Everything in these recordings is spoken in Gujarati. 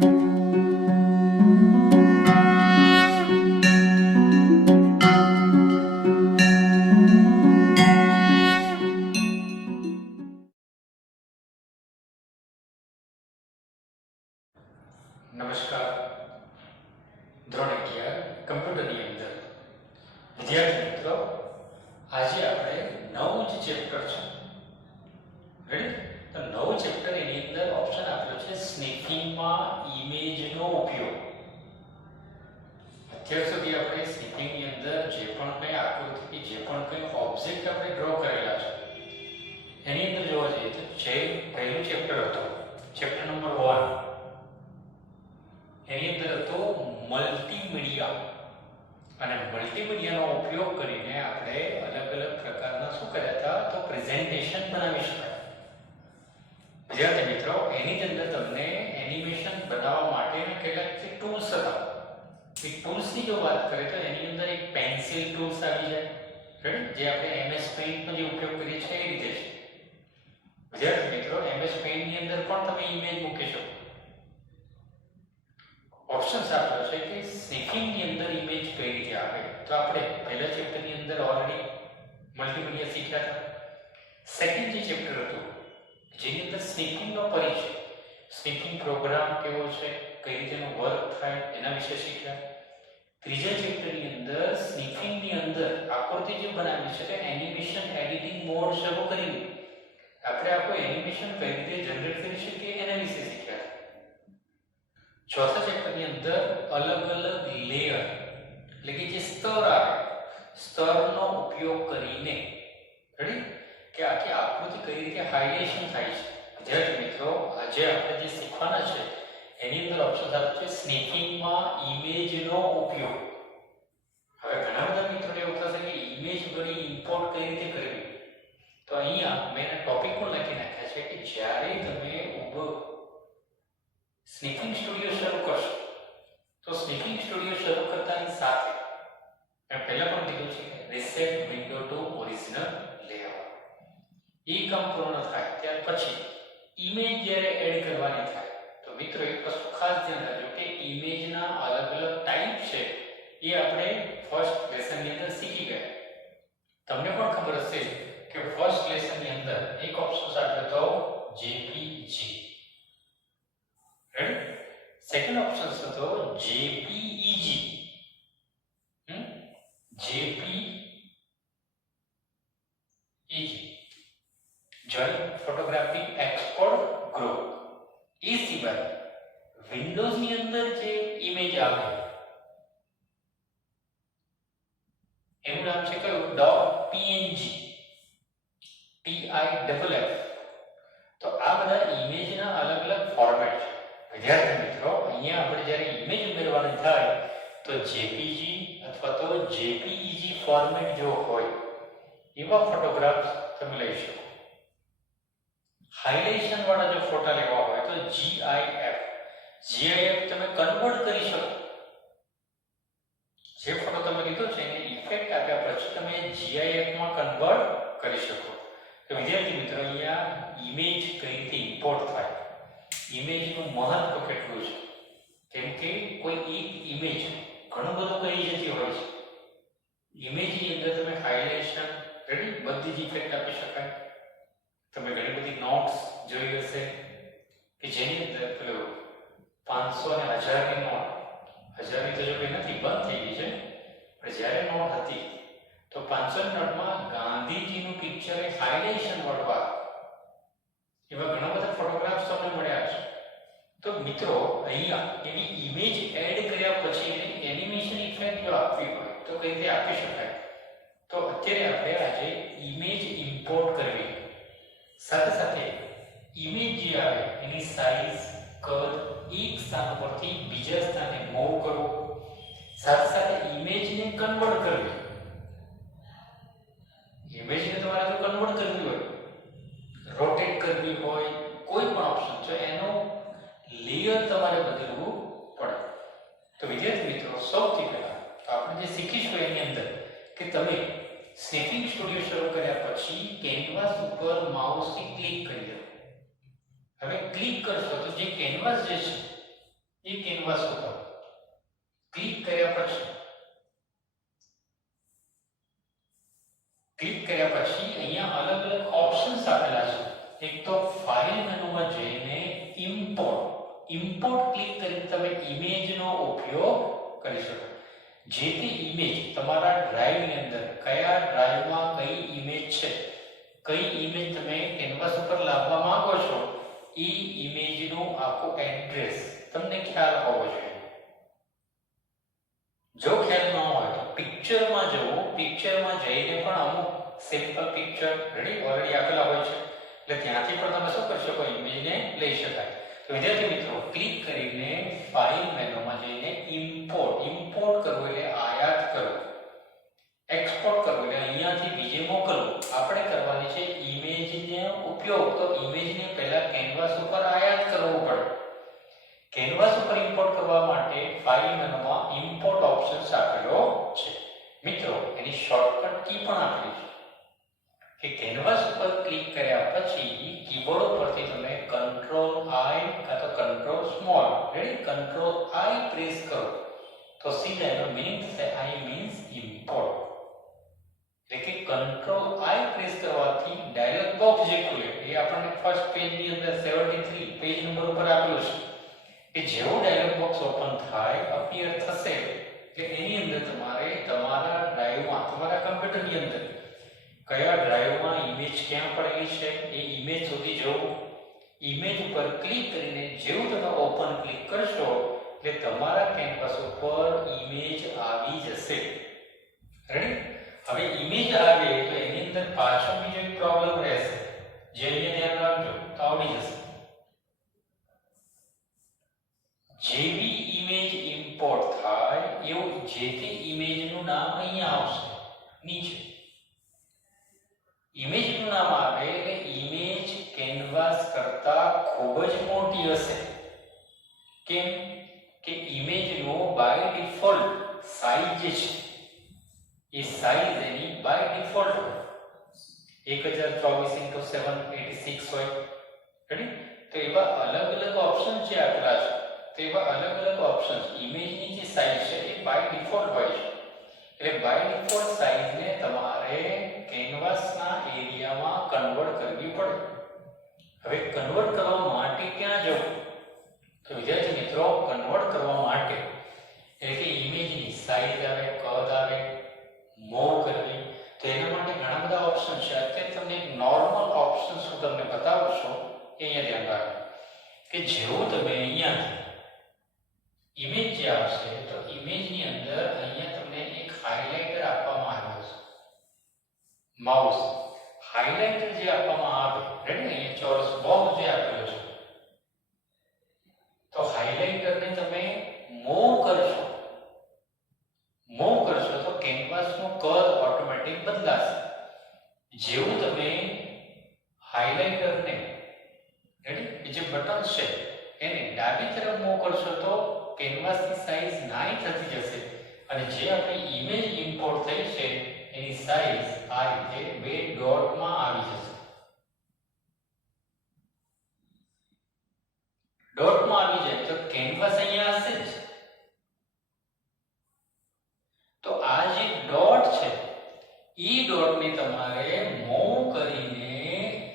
નમસ્કાર. ધોરણ 11 કમ્પ્યુટરની અંદર વિદ્યાર્થી મિત્રો, આજે આપણે નવું જ ચેપ્ટર છે. રેડી? તો નવું ચેપ્ટર, એની અંદર ઓપ્શન આપેલો છે સ્નીફિંગમાં ઇમેજનો ઉપયોગ. અત્યાર સુધી આપણે સ્નીફિંગની અંદર જે પણ કંઈ આકૃતિ, જે પણ કંઈ ઓબ્જેક્ટ આપણે ડ્રો કરેલા છે, એની અંદર જોવા જઈએ તો જે પહેલું ચેપ્ટર હતું, ચેપ્ટર નંબર 1, એની અંદર હતો મલ્ટીમીડિયા. અને મલ્ટીમીડિયાનો ઉપયોગ કરીને આપણે અલગ અલગ પ્રકારના શું કર્યા હતા, તો પ્રેઝન્ટેશન બનાવી શકાય. વિદ્યાર્થી મિત્રો, એની અંદર તમને એનિમેશન બનાવવા માટેના કેટલાક જે ટૂલ્સ હતા, એ ટૂલ્સની જો વાત કરીએ તો એની અંદર એક પેન્સિલ ટૂલ્સ આવી જાય. રાઈટ? જે આપણે MS પેઇન્ટનો જે ઉપયોગ કરીએ છીએ એ રીતે છે. વિદ્યાર્થી મિત્રો, MS પેઇન્ટની અંદર પણ તમે ઇમેજ મૂકી શકો. ઓપ્શન્સ આપેલો છે કે સ્નીફિંગની અંદર ઇમેજ કઈ રીતે આવે. તો આપણે પહેલા ચેપ્ટરની અંદર ઓલરેડી મલ્ટીમીડિયા શીખ્યા હતા. સેકન્ડ જે ચેપ્ટર હતું, જેની અંદર સ્નીફિંગનો પરિચય, સ્નીફિંગ પ્રોગ્રામ કેવો છે, કઈ રીતેનો વર્ક થાય, એના વિશે શીખ્યા. ત્રીજા ચેપ્ટરની અંદર સ્નીફિંગની અંદર આકૃતિ જે બનાવી છે, એનિમેશન એડિટિંગ મોડ શરૂ કરીને આપણે આખું એનિમેશન કઈ રીતે જનરેટ કરી શકીએ એના વિશે શીખ્યા. ચોથા ચેપ્ટરની અંદર અલગ અલગ લેયર, એટલે કે જે સ્તર આવે, સ્તરનો ઉપયોગ કરીને, રેડી, કે આખી આકૃતિ કઈ રીતે હાઇલાઇટેશન થાય છે. વિદ્યાર્થી મિત્રો, આજે આપણે જે શીખવાના છે એની અંદર ઓપ્શન આપેલ છે સ્નીફિંગમાં ઇમેજનો ઉપયોગ. હવે ઘણા બધા મિત્રોને એવું થશે કે ઇમેજ ઘણી ઇમ્પોર્ટ કઈ રીતે કરવી. તો અહીંયા મેં ટોપિક પણ લખી નાખ્યા છે કે જ્યારે તમે સ્નીફિંગ સ્ટુડિયો શરૂ કરશો, તો સ્નીફિંગ સ્ટુડિયો શરૂ કરતાની સાથે મેં પહેલા પણ કીધું છે કે reset window to original layout. એ કામ પૂર્ણ થાય ત્યાર પછી ઇમેજ જ્યારે એડ કરવાની થાય, તો મિત્રો એક વસ્તુ ખાસ ધ્યાન રાખજો કે ઇમેજના અલગ અલગ ટાઈપ છે, એ આપણે ફર્સ્ટ લેસનની અંદર શીખી ગયા. તમને પણ ખબર હશે કે ફર્સ્ટ લેસનની અંદર એક ઓપ્શન આપ્યો હતો JPG. રાઈટ? સેકન્ડ ઓપ્શન હતો JPEG. JPEG, joint photographic export group. એ સિવાય વિન્ડોઝની અંદર જે ઇમેજ આવે એનું નામ છે કયું? .png, PIFF. તો આ બધા ઇમેજના અલગ અલગ ફોર્મેટ છે. વિદ્યાર્થી મિત્રો, અહીંયા આપણે જ્યારે ઇમેજ ઉમેરવાની થાય તો JPG અથવા તો JPEG ફોર્મેટ જો હોય એવા ફોટોગ્રાફ્સ તમે લઈ શકો. હાઇલાઇટેશન વાળા જો ફોટા લેવા હોય તો GIF તમે કન્વર્ટ કરી શકો. જે ફોટો તમે લીધો છે એને ઇફેક્ટ આપ્યા પછી તમે GIF માં કન્વર્ટ કરી શકો. તો વિદ્યાર્થી મિત્રો, અહીંયા ઇમેજ કઈ રીતે ઇમ્પોર્ટ થાય, ઇમેજનું મહત્વ કેટલું છે. કેમ કે કોઈ એક ઇમેજ ઘણું બધું કહી જતી હોય છે. ઇમેજની અંદર તમે હાઇલાઇટેશન, રેડી, બધી જ ઇફેક્ટ આપી શકાય. તમે ઘણી બધી નોટ્સ જોઈ હશે કે જેની અંદર પેલો 500 અને 1000ની નોટ, 1000ની તો જો કંઈ નથી, બંધ થઈ ગઈ છે, પણ જ્યારે નોટ હતી તો 500ની નોટમાં ગાંધીજીનું પિક્ચર હાઇલાઇટેશન વાળવા એવા ઘણા બધા ફોટોગ્રાફ્સ તમને મળ્યા છે. તો મિત્રો, અહીંયા એની ઇમેજ એડ કર્યા પછી એનિમેશન ઇફેક્ટ જો આપવી હોય તો કઈ રીતે આપી શકાય. તો અત્યારે આપણે આજે ઇમેજ ઇમ્પોર્ટ કરવી, સાથે સાથે ઇમેજ જે આવે એની સાઈઝ, કદ એક સ્થાન પરથી બીજા સ્થાને મૂવ કરવો, સાથે સાથે ઇમેજને કન્વર્ટ કરવી. ઇમેજને તમારે જો કન્વર્ટ કરવી હોય, રોટેટ કરવી હોય, કોઈ પણ ઓપ્શન છે, એનો લેયર તમારે બદલવું પડે. તો વિદ્યાર્થી મિત્રો, સૌથી પહેલા આપણે જે શીખીશું એની અંદર કે તમે સ્નીફિંગ સ્ટુડિયો શરૂ કર્યા પછી કેનવાસ ઉપર માઉસથી ક્લિક કરી દો. હવે ક્લિક કરશો તો જે કેનવાસ જે છે એ કેનવાસ ઉપર ક્લિક કર્યા પછી અહીંયા અલગ અલગ ઓપ્શન્સ આપેલા છે. એક તો ફાઇલ મેનુમાં જઈને ઇમ્પોર્ટ ક્લિક કરીને તમે ઇમેજનો ઉપયોગ કરી શકો. જે તે ઇમેજ તમારા ડ્રાઈવની અંદર કયા ડ્રાઈવમાં કઈ ઇમેજ છે, કઈ ઇમેજ તમે કેનવાસ ઉપર લાવવા માંગો છો, એ ઇમેજનો આખો એડ્રેસ તમને ખ્યાલ હોવો જોઈએ. જો ખ્યાલ ન હોય તો પિક્ચરમાં જવું, પિક્ચરમાં જઈને પણ અમુક સિમ્પલ પિક્ચર ઓલરેડી આપેલા હોય છે, એટલે ત્યાંથી પણ તમે શું કરી શકો, ઇમેજને લઈ શકાય. તો વિદ્યાર્થી મિત્રો, ક્લિક કરીને ફાઇલ મેનુમાં જઈને ઇમ્પોર્ટ કરવું એટલે આયાત કરવું, એક્સપોર્ટ કરવું એટલે અહીંયાથી બીજે મોકલવું. આપણે કરવાની છે ઇમેજનો ઉપયોગ, તો ઇમેજને પહેલા કેનવાસ ઉપર આયાત કરવું પડે. કેનવાસ ઉપર ઇમ્પોર્ટ કરવા માટે ફાઇલ મેનુમાં ઇમ્પોર્ટ ઓપ્શન્સ આપેલો છે. મિત્રો, એની શોર્ટકટ કી પણ આપેલી છે કે કેનવાસ ઉપર ક્લિક કર્યા પછી કીબોર્ડ પરથી તમે કંટ્રોલ આઈ કાં તો કંટ્રોલ સ્મોલ કંટ્રોલ આઈ પ્રેસ કરો તો સીધા એનો મીનિંગ થશે આઈ મીન્સ ઇમ્પોર્ટ. એટલે કે કંટ્રોલ આઈ પ્રેસ કરવાથી ડાયલોગ બોક્સ જે ખુલે એ આપણને ફર્સ્ટ પેજની અંદર 73 પેજ નંબર ઉપર આપેલું છે કે જેવો ડાયલોગ બોક્સ ઓપન થાય, અપીયર થશે કે એની અંદર તમારે તમારા ડ્રાઈવમાં, તમારા કમ્પ્યુટરની અંદર કયા ડ્રાઈવમાં ઇમેજ ક્યાં પડેલી છે એ ઇમેજ સુધી જવું. ઇમેજ ઉપર ક્લિક કરીને જેવું તમે ઓપન ક્લિક કરશો એટલે તમારા કેનવાસ ઉપર ઇમેજ આવી જશે. રેડી? હવે ઇમેજ આવે તો એની અંદર પાછો બીજો એક પ્રોબ્લેમ રહેશે, જે અહીંયા ધ્યાન રાખજો તો આવડી જશે. જેવી ઇમેજ ઇમ્પોર્ટ થાય એવું જે તે ઇમેજનું નામ અહીંયા આવશે નીચે. ઇમેજનું નામ આવે એટલે ઇમેજ કેનવાસ કરતા ખૂબ જ મોટી હશે. કેમ કે ઇમેજનો બાય ડિફોલ્ટ સાઈઝ જે છે એ સાઈઝ એની બાય ડિફોલ્ટ હોય 1024x786 હોય. રેડી? તો એવા અલગ અલગ ઓપ્શન જે આપેલા છે, તો એવા અલગ અલગ ઓપ્શન્સ ઇમેજની જે સાઈઝ છે એ બાય ડિફોલ્ટ હોય છે. એટલે બાય ડિફોલ્ટ સાઈઝને તમારે કેનવાસના એરિયામાં કન્વર્ટ કરવી પડે. હવે કન્વર્ટ કરવા માટે ક્યાં જવું? તો વિદ્યાર્થી મિત્રો, કન્વર્ટ કરવા માટે એટલે કે ઇમેજની સાઈઝ આવે, કદ આવે, મૂવ કરવી, તો એના માટે ઘણા બધા ઓપ્શન છે. અત્યારે તમને એક નોર્મલ ઓપ્શન્સ હું તમને બતાવું છું, એ અહીંયા ધ્યાન રાખો કે જેવું તમે અહીંયા ઇમેજ જે આવશે તો ઇમેજની અંદર અહીંયા તમને એક હાઇલાઇટર આપવામાં આવ્યો છે. માઉસ હાઇલાઇટર જે આપવામાં આવે, રેડી? અહીંયા ચોરસ બોક્સ જે આપેલો છે, તો હાઇલાઇટરને તમે મૂવ કરશો તો કેનવાસનું કદ ઓટોમેટિક બદલાશે. જેવું તમે હાઇલાઇટરને, રેડી, જે બટન છે એને ડાબી તરફ મૂવ કરશો તો કેનવાસની સાઈઝ નાની થતી જશે અને જે આપણી ઇમેજ ઇમ્પોર્ટ થઈ છે એની સાઈઝ આ રીતે બે ડોટમાં આવી જશે. ડોટમાં આવી જાય તો કેનવાસ અહીંયા હશે જ. તો આ જે ડોટ છે એ ડોટને તમારે મૂવ કરીને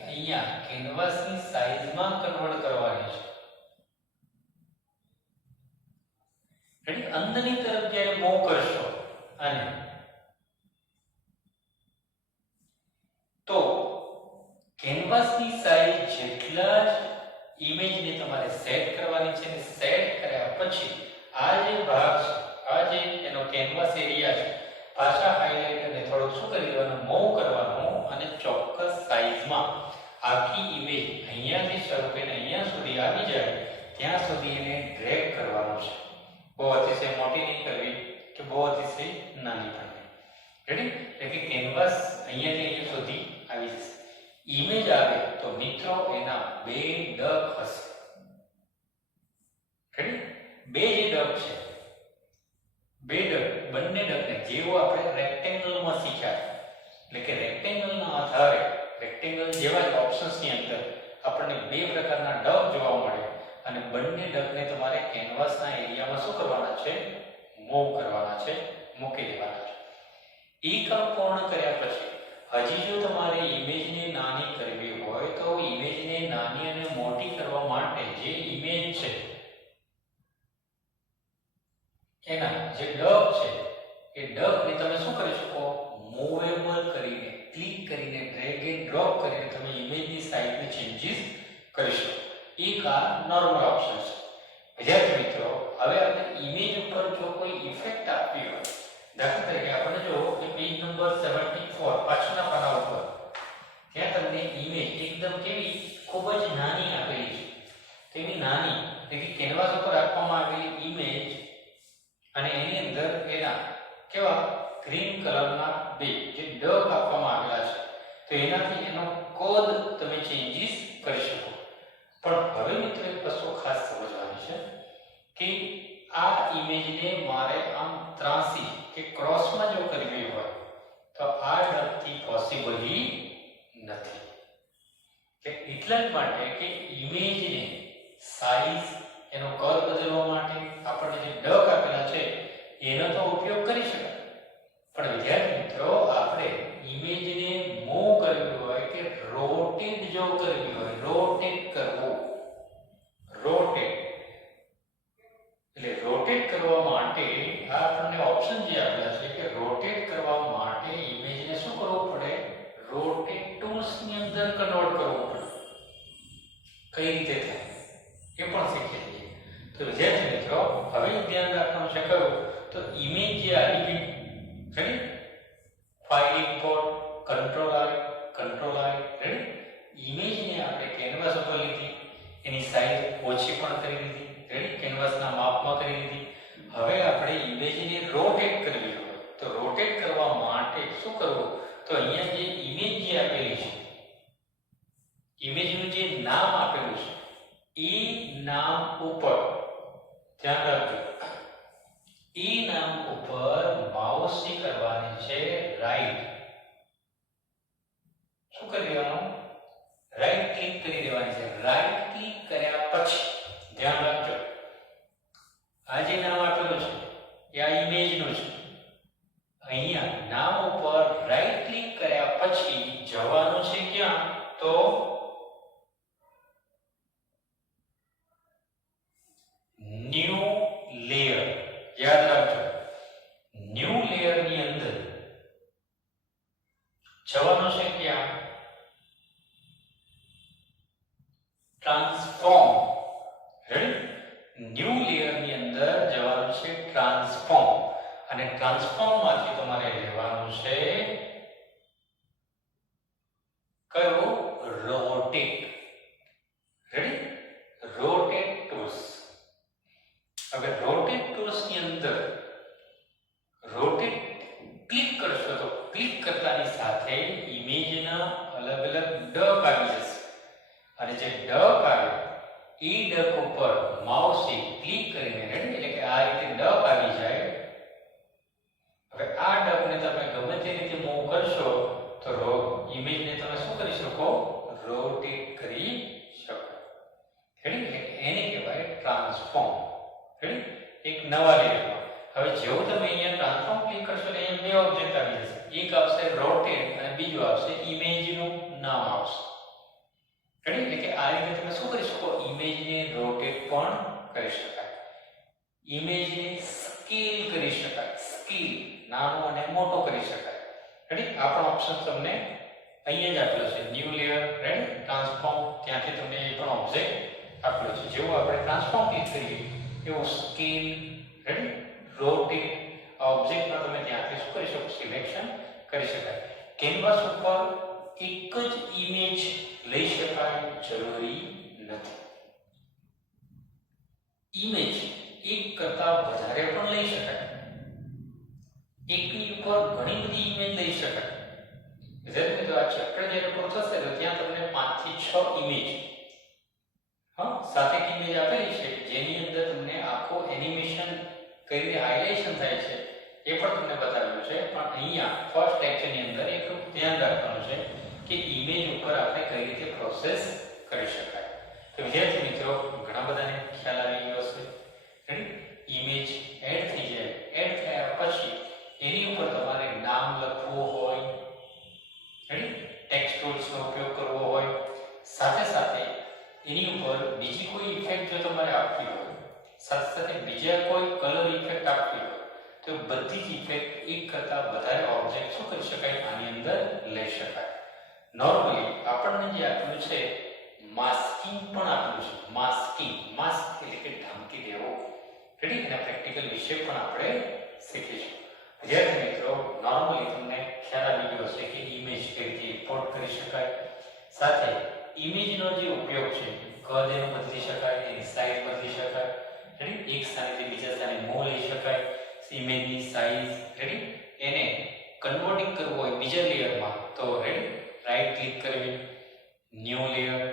અહીંયા કેનવાસની સાઈઝમાં કન્વર્ટ કરવાની છે. રેડી? અંદરની તરફ જ્યારે મૂવ કરશો અને તો કેનવાસની સાઈઝ જેટલા જ ઇમેજને તમારે સેટ કરવાની છે. સેટ કર્યા પછી આ જે ભાગ છે, આ જે એનો કેનવાસ એરિયા છે, પાછા હાઇલાઇટરને થોડુંક શું કરી દેવાનું, મૂવ કરવાનું અને ચોક્કસ સાઈઝમાં આખી ઇમેજ અહીંયાથી શરૂ કરીને અહીંયા સુધી આવી જાય ત્યાં સુધી એને ડ્રેગ કરવાનું છે. બહુ અતિશય મોટી નહીં કરવી કે બહુ અતિશય નાની પણ નહીં. રેડી? એટલે કે કેનવાસ અહીંયાથી અહીંયા સુધી આવી જશે. ઇમેજ આવે તો મિત્રો એના બે ડક હશે. રેડી? બે જે ડક છે, બે ડક, બંને ડકને જેવો આપણે રેક્ટેંગલમાં શીખ્યા, એટલે કે રેક્ટેંગલના આધારે રેક્ટેંગલ જેવા જ ઓપ્શન્સની અંદર આપણને બે પ્રકારના ડક જોવા મળે. અને બંને ડકને તમારે કેનવાસના એરિયામાં શું કરવાના છે? મૂવ કરવાના છે, મૂકી દેવાના છે. એ કામ પૂર્ણ કર્યા પછી હજી જો તમારે ઇમેજને નાની કરવી હોય તો ઇમેજને નાની અને મોટી કરવા માટે જે ઇમેજ છે એના જે ડક છે એ ડકને તમે શું કરી શકો? મૂવેબલ કરીને, ક્લિક કરીને, ડ્રેગ એન્ડ ડ્રોપ કરીને તમે ઇમેજની સાઇઝને ચેન્જીસ કરી શકો. એક આ નોર્મલ ઓપ્શન છે. વિદ્યાર્થી મિત્રો, હવે આપણે ઇમેજ ઉપર જો કોઈ ઇફેક્ટ આપવી હોય, દાખલા તરીકે આપણે જો કે પેજ નંબર 74 પાછળના પાના ઉપર ત્યાં તમને ઇમેજ એકદમ કેવી ખૂબ જ નાની આપેલી છે. તેની નાની એટલે કે કેનવાસ ઉપર આપવામાં આવેલી ઇમેજ અને એની અંદર એના કેવા ગ્રીન કલરના બે જે ડક આપવામાં આવેલા છે, તો એનાથી એનો કદ તમે ચેન્જીસ કરી શકો. પણ હવે મિત્રો એક વસ્તુ ખાસ સમજવાની છે કે આ ઇમેજને મારે આમ ત્રાસી કે ક્રોસમાં જો કરવી હોય તો આ ડકથી પોસિબલી નથી. એટલા જ માટે કે ઇમેજને સાઈઝ એનો કદ બદલવા માટે આપણે જે ડક આપેલા છે એનો તો ઉપયોગ કરી શકાય. પણ વિદ્યાર્થી મિત્રો, આપણે ઇમેજને મૂવ કરવી હોય કે રોટેટ જો કરવી હોય, રોટેટ કરવું, રોટેટ એટલે રોટેટ કરવા માટે આ આપણને ઓપ્શન જે આપેલા છે કે રોટેટ કરવા માટે ઇમેજને શું કરવું પડે? રોટેટ ટૂલ્સ ની અંદર કન્વર્ટ કરવું પડે. કઈ રીતે થાય એ પણ શીખી લઈએ. તો વિદ્યાર્થી મિત્રો, હવે ધ્યાન રાખવાનું છે કયું? તો ઇમેજ જે આવી ગઈ, રેડી? ફાઇલ ઇમ્પોર્ટ, કંટ્રોલ આવી, રેડી? ઇમેજને આપણે કેનવાસ ઉપર લીધી, એની સાઈઝ ઓછી પણ કરી લીધી, રેડી? કેનવાસના માપમાં કરી લીધી. હવે આપણે ઇમેજને રોટેટ કરવી હોય તો રોટેટ કરવા માટે શું કરવું? તો અહીંયા જે ઇમેજ જે આપેલી છે, ઇમેજનું જે નામ આપેલું છે એ નામ ઉપર ધ્યાન રાખજો. એ નામ ઉપર માઉસની કરવાની છે રાઈટ. શું કરી દેવાનું? રાઈટ ક્લિક કરી દેવાની છે. રાઈટ ક્લિક કર્યા પછી ધ્યાન રાખજો, આ જે નામ આપેલું છે એ આ ઇમેજનું છે. અહીંયા નામ ઉપર રાઈટ ક્લિક કર્યા પછી જવાનું છે ક્યાં? તો ન્યૂ લેયર. યાદ રાખજો, ન્યૂ લેયર ની અંદર જવાનું છે ક્યાં? ટ્રાન્સફોર્મ. રેડી? ન્યૂ લેયર ની અંદર જવાનું છે ટ્રાન્સફોર્મ, અને ટ્રાન્સફોર્મ માંથી તમારે લેવાનું છે કયો? રોટેટ. રેડી? Rotate tools. હવે રોટેટ ટૂલ્સ ની અંદર રોટેટ ક્લિક કરશો તો ક્લિક કરતાની સાથે ઇમેજના અલગ અલગ ડક આવી જશે, અને જે ડક આવે એ ડક ઉપર માઉસથી ક્લિક કરીને, રેડી? એટલે કે આ રીતે ડક આવી જાય. હવે આ ડકને તમે ગમે તે રીતે મૂવ કરશો તો ઇમેજને તમે શું કરી શકો? રોટેટ કરી શકો. રેડી? એને કહેવાય ટ્રાન્સફોર્મ. રેડી? એક નવા લેયરમાં. હવે જેવું તમે અહીંયા ટ્રાન્સફોર્મ ક્લિક કરશો એટલે અહીંયા બે ઓબ્જેક્ટ આવી જશે. એક આવશે રોટેટ અને બીજું આવશે ઇમેજનું નામ આવશે. રેડી? એટલે કે આ રીતે તમે શું કરી શકો? ઇમેજને રોટેટ પણ કરી શકાય, ઇમેજને સ્કેલ કરી શકાય, સ્કેલ નાનો અને મોટો કરી શકાય. રેડી? આ પણ ઓપ્શન તમને અહીંયા જ આપેલો છે. New layer, ready? ટ્રાન્સફોર્મ, ત્યાંથી તમને એ પણ ઓબ્જેક્ટ આપેલો છે. જેવું આપણે ટ્રાન્સફોર્મ ક્લિક કરીએ એવું સ્કેલ, રેડી? રોટેટ, આ ઓબ્જેક્ટમાં તમે ત્યાંથી શું કરી શકો? સિલેક્શન કરી શકાય. કેનવાસ ઉપર એક જ ઇમેજ લઈ શકાય જરૂરી નથી. ઇમેજ એક કરતા વધારે પણ લઈ શકાય. એકની ઉપર ઘણી બધી ઇમેજ લઈ શકાય. વિદ્યાર્થી મિત્રો, આ ચેપ્ટર જ્યારે પૂરું થશે તો ત્યાં તમને 5 થી 6 ઇમેજ સાથે ઇમેજ આપેલી છે, જેની અંદર તમને આખો એનિમેશન કઈ રીતે હાઇલાઇટેશન થાય છે એ પણ તમને બતાવેલું છે. પણ અહીંયા ફર્સ્ટ લેક્ચરની અંદર એક ધ્યાન રાખવાનું છે કે ઇમેજ ઉપર આપણે કઈ રીતે પ્રોસેસ કરી શકાય. તો વિદ્યાર્થી મિત્રો, ઘણા બધાને ખ્યાલ આવી ગયો હશે. રેડી ઇમેજ એડ થઈ જાય, એડ થયા પછી એની ઉપર તમારે નામ લખવું હોય, રેડી ટેક્સ્ટ ટૂલ્સનો ઉપયોગ કરવો હોય, સાથે સાથે એની ઉપર બીજી કોઈ ઇફેક્ટ જો તમારે આપવી હોય, સાથે સાથે બીજા કોઈ કલર ઇફેક્ટ આપવી હોય, તો બધી જ ઇફેક્ટ એક કરતા વધારે ઓબ્જેક્ટ શું કરી શકાય, આની અંદર લઈ શકાય. નોર્મલી આપણને જે આપેલું છે માસ્કિંગ પણ આપેલું છે. માસ્ક એટલે કે ઢાંકી દેવો. રેડી એના પ્રેક્ટિકલ વિશે પણ આપણે શીખીશું. વિદ્યાર્થી મિત્રો, નોર્મલી તમને ખ્યાલ આવી ગયો હશે કે ઇમેજ કેવી રીતે ઇમ્પોર્ટ કરી શકાય, સાથે ઇમેજનો જે ઉપયોગ છે કદ એનું બદલી શકાય, એની સાઇઝ બદલી શકાય, રેડી એક સ્થાનેથી બીજા સ્થાને મૂવ લઈ શકાય, ઇમેજની સાઇઝ, રેડી એને કન્વર્ટિંગ કરવું હોય બીજા લેયરમાં તો રેડી રાઈટ ક્લિક કરવી, ન્યૂ લેયર,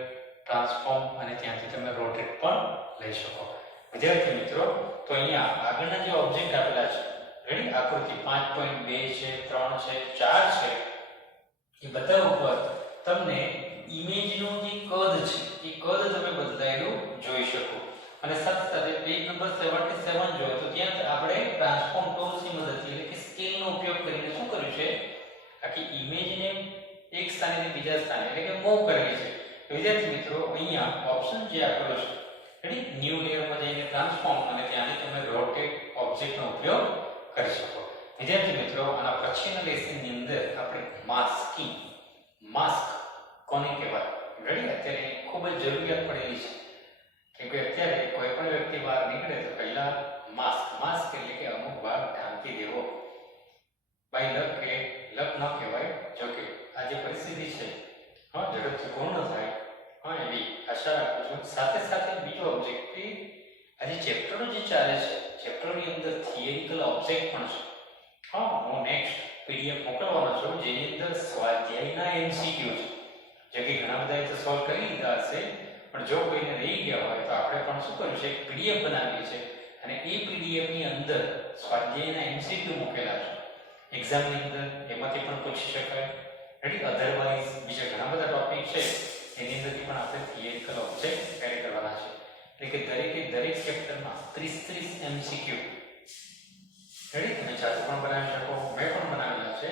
ટ્રાન્સફોર્મ અને ત્યાંથી તમે રોટેટ પણ લઈ શકો. વિદ્યાર્થી મિત્રો, તો અહીંયા આગળના જે ઓબ્જેક્ટ આપેલા છે, રેડી આકૃતિ 5.2 છે, 3 છે, 4 છે, એ બધા ઉપર તમને ઇમેજનો જે કદ છે એ કદ તમે બદલાયેલું જોઈ શકો. અને સાથે સાથે પેજ નંબર 77 જોઈએ તો ત્યાં આપણે ટ્રાન્સફોર્મ ટૂલ્સની મદદથી એટલે કે સ્કેલનો ઉપયોગ કરીને શું કર્યું છે, આખી ઇમેજને એક સ્થાનેથી બીજા સ્થાને એટલે કે મૂવ કરેલી છે. વિદ્યાર્થી મિત્રો, અહીંયા ઓપ્શન જે આપેલો છે, રેડી ન્યૂ લેયરમાં જઈને ટ્રાન્સફોર્મ અને ત્યાંથી તમે રોટેટ ઓબ્જેક્ટનો ઉપયોગ કરી શકો. વિદ્યાર્થી મિત્રો, આના પછીના લેસનની અંદર આપણે માસ્ક કોને કહેવાય, રેડી અત્યારે ખૂબ જ જરૂરિયાત પડેલી છે. કેમ કે અત્યારે કોઈ પણ વ્યક્તિ બહાર નીકળે તો પહેલા માસ્ક એટલે કે અમુક ભાગ ઢાંકી દેવો. બાય લક કે લક ન કહેવાય, જો કે આ જે પરિસ્થિતિ છે ઝડપથી પૂર્ણ થાય એવી આશા રાખું છું. સાથે સાથે બીજો ઓબ્જેક્ટ કે આજે ચેપ્ટરો જે ચાલે છે, ચેપ્ટરની અંદર થિયરિકલ ઓબ્જેક્ટ પણ છે. હું નેક્સ્ટ પીડીએફ મોકલવાનો છું જેની અંદર સ્વાધ્યાયના એમસીક્યુ છે, જે કે ઘણા બધાએ તો સોલ્વ કરી લીધા હશે, પણ જો કોઈને રહી ગયા હોય તો આપણે પણ શું કર્યું છે, પીડીએફ બનાવી છે અને એ પીડીએફની અંદર સ્વાધ્યાયના એમસીક્યુ મૂકેલા છે. એક્ઝામની અંદર એમાંથી પણ પૂછી શકાય. રેડી અધરવાઇઝ બીજા ઘણા બધા ટોપિક છે એની અંદરથી પણ આપણે થિયરિકલ ઓબ્જેક્ટ એડ કરવાના છે. એટલે કે દરેક ચેપ્ટરમાં 30 એમસીક્યુ રેડી તમે જાતે પણ બનાવી શકો, મેં પણ બનાવેલા છે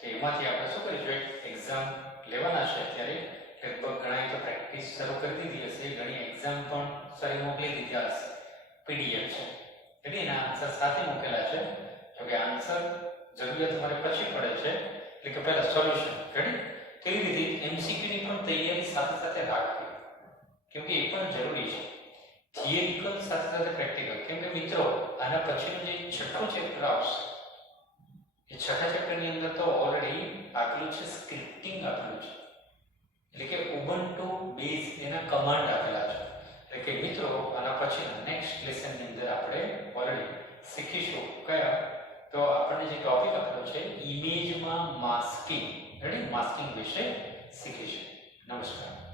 કે એમાંથી આપણે શું કરીશું, એક્ઝામ લેવાના છે ત્યારે લગભગ ઘણાએ તો પ્રેક્ટિસ શરૂ કરી દીધી હશે, ઘણી એક્ઝામ પણ સરે મોકલી દીધા હશે. પીડીએફ છે, એટલે એના આન્સર સાથે મૂકેલા છે. જો કે આન્સર જરૂરિયાત તમારે પછી પડે છે, એટલે કે પહેલા સોલ્યુશન, રેડી કેવી રીતે એમસીક્યુ ની પણ તૈયારી સાથે સાથે રાખવી, કેમ કે એ પણ જરૂરી છે. થિયરિકલ સાથે સાથે પ્રેક્ટિકલ, કેમ કે મિત્રો આના પછીનું જે છઠ્ઠું ચેપ્ટર આવશે એ છઠ્ઠા ચેપ્ટરની અંદર તો ઓલરેડી આપેલું છે સ્ક્રિપ્ટિંગ આપેલું છે, એટલે કે ઉબુન્ટુ બેઝ એના કમાન્ડ આપેલા છે. એટલે કે મિત્રો આના પછીના નેક્સ્ટ લેસનની અંદર આપણે ઓલરેડી શીખીશું કયા, તો આપણને જે ટોપિક આપેલો છે ઇમેજમાં માસ્કિંગ, રેડી માસ્કિંગ વિશે શીખીશું. નમસ્કાર.